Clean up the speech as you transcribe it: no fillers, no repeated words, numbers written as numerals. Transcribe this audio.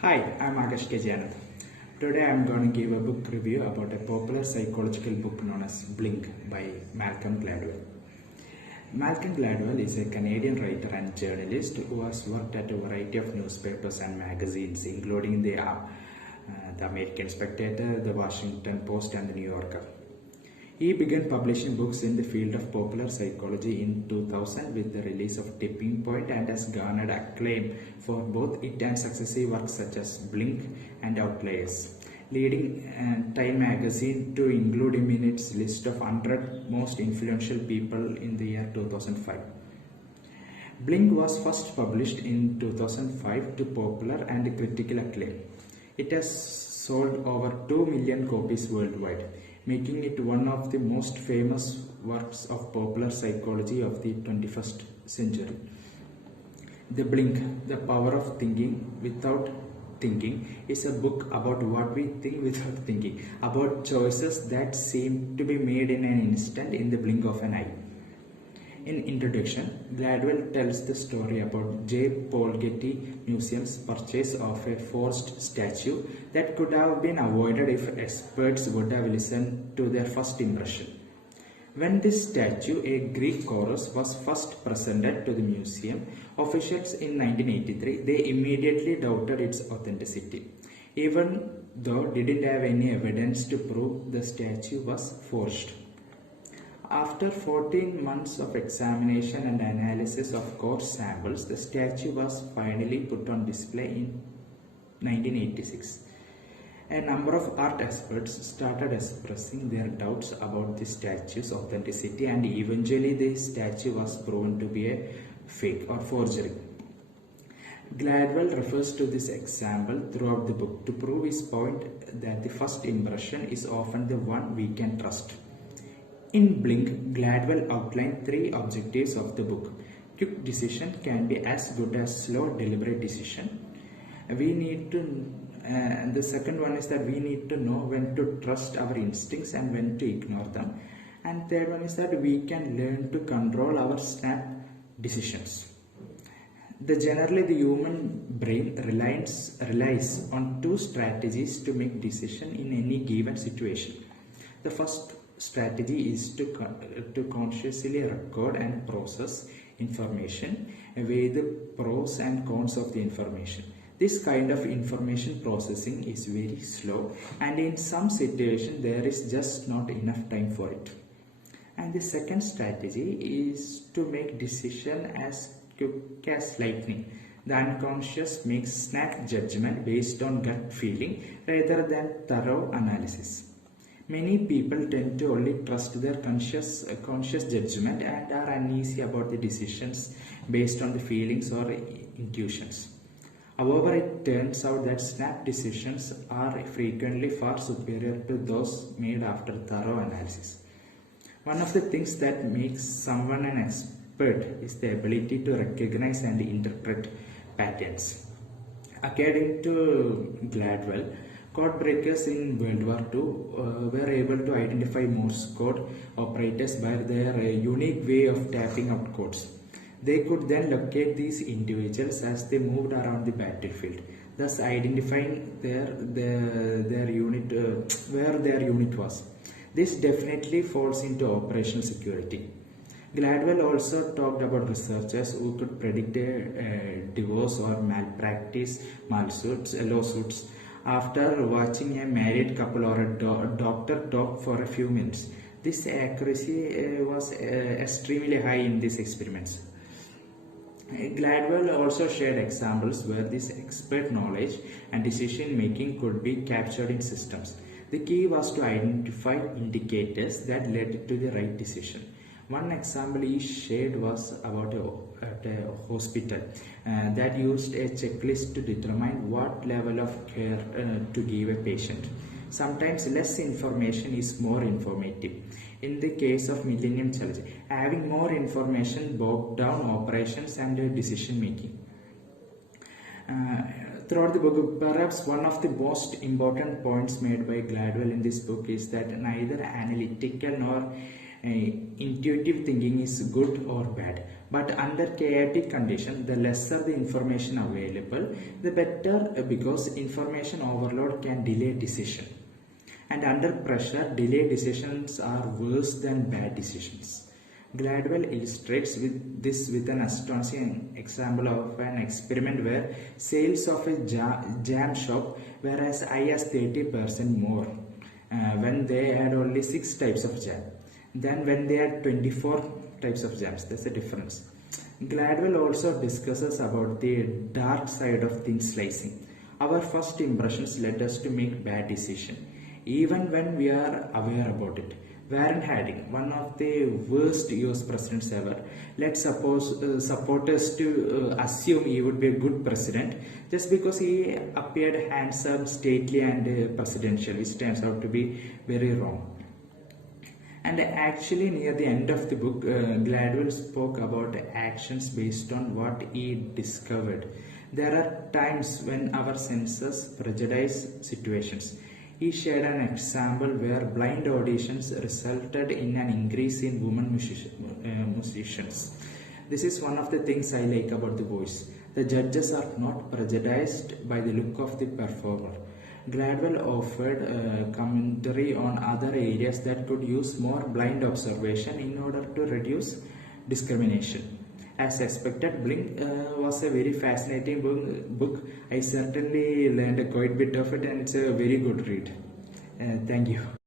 Hi, I'm Akash Kejanand. Today I'm going to give a book review about a popular psychological book known as Blink by Malcolm Gladwell. Malcolm Gladwell is a Canadian writer and journalist who has worked at a variety of newspapers and magazines, including the American Spectator, the Washington Post, and the New Yorker. He began publishing books in the field of popular psychology in 2000 with the release of Tipping Point and has garnered acclaim for both it and successive works such as Blink and Outliers, leading Time magazine to include him in its list of 100 most influential people in the year 2005. Blink was first published in 2005 to popular and critical acclaim. It has sold over 2 million copies worldwide, making it one of the most famous works of popular psychology of the 21st century. The Blink, The Power of Thinking Without Thinking, is a book about what we think without thinking, about choices that seem to be made in an instant in the blink of an eye. In introduction, Gladwell tells the story about J. Paul Getty Museum's purchase of a forged statue that could have been avoided if experts would have listened to their first impression. When this statue, a Greek chorus, was first presented to the museum officials in 1983, they immediately doubted its authenticity, even though didn't have any evidence to prove the statue was forged. After 14 months of examination and analysis of core samples, the statue was finally put on display in 1986. A number of art experts started expressing their doubts about the statue's authenticity, and eventually the statue was proven to be a fake or forgery. Gladwell refers to this example throughout the book to prove his point that the first impression is often the one we can trust. In Blink, Gladwell outlined 3 objectives of the book. Quick decision can be as good as slow, deliberate decision. The second one is that we need to know when to trust our instincts and when to ignore them. And third one is that we can learn to control our snap decisions. Generally, the human brain relies on 2 strategies to make decisions in any given situation. The first strategy is to consciously record and process information, weigh the pros and cons of the information. This kind of information processing is very slow, and in some situations there is just not enough time for it. And the second strategy is to make decision as quick as lightning. The unconscious makes snap judgment based on gut feeling rather than thorough analysis. Many people tend to only trust their conscious judgment and are uneasy about the decisions based on the feelings or intuitions. However, it turns out that snap decisions are frequently far superior to those made after thorough analysis. One of the things that makes someone an expert is the ability to recognize and interpret patterns. According to Gladwell, code breakers in World War II were able to identify Morse code operators by their unique way of tapping out codes. They could then locate these individuals as they moved around the battlefield, thus identifying their unit where their unit was. This definitely falls into operational security. Gladwell also talked about researchers who could predict a divorce or malpractice lawsuits after watching a married couple or a doctor talk for a few minutes. This accuracy was extremely high in these experiments. Gladwell also shared examples where this expert knowledge and decision making could be captured in systems. The key was to identify indicators that led to the right decision. One example he shared was about a hospital that used a checklist to determine what level of care to give a patient. Sometimes less information is more informative. In the case of Millennium Challenge, having more information bogged down operations and decision making. Throughout the book, perhaps one of the most important points made by Gladwell in this book is that neither analytical nor intuitive thinking is good or bad. But under chaotic condition, the lesser the information available, the better, because information overload can delay decision. And under pressure, delayed decisions are worse than bad decisions. Gladwell illustrates this with an astonishing example of an experiment where sales of a jam shop were as high as 30% more when they had only 6 types of jam than when they had 24 types of jams. There's a difference. Gladwell also discusses about the dark side of thin slicing. Our first impressions led us to make bad decisions, even when we are aware about it. Warren Harding, one of the worst US presidents ever, led supporters to assume he would be a good president just because he appeared handsome, stately, and presidential, which turns out to be very wrong. And actually, near the end of the book, Gladwell spoke about actions based on what he discovered. There are times when our senses prejudice situations. He shared an example where blind auditions resulted in an increase in women musicians. This is one of the things I like about The Voice. The judges are not prejudiced by the look of the performer. Gladwell offered commentary on other areas that could use more blind observation in order to reduce discrimination. As expected, Blink was a very fascinating book. I certainly learned quite a bit of it, and it's a very good read. Thank you.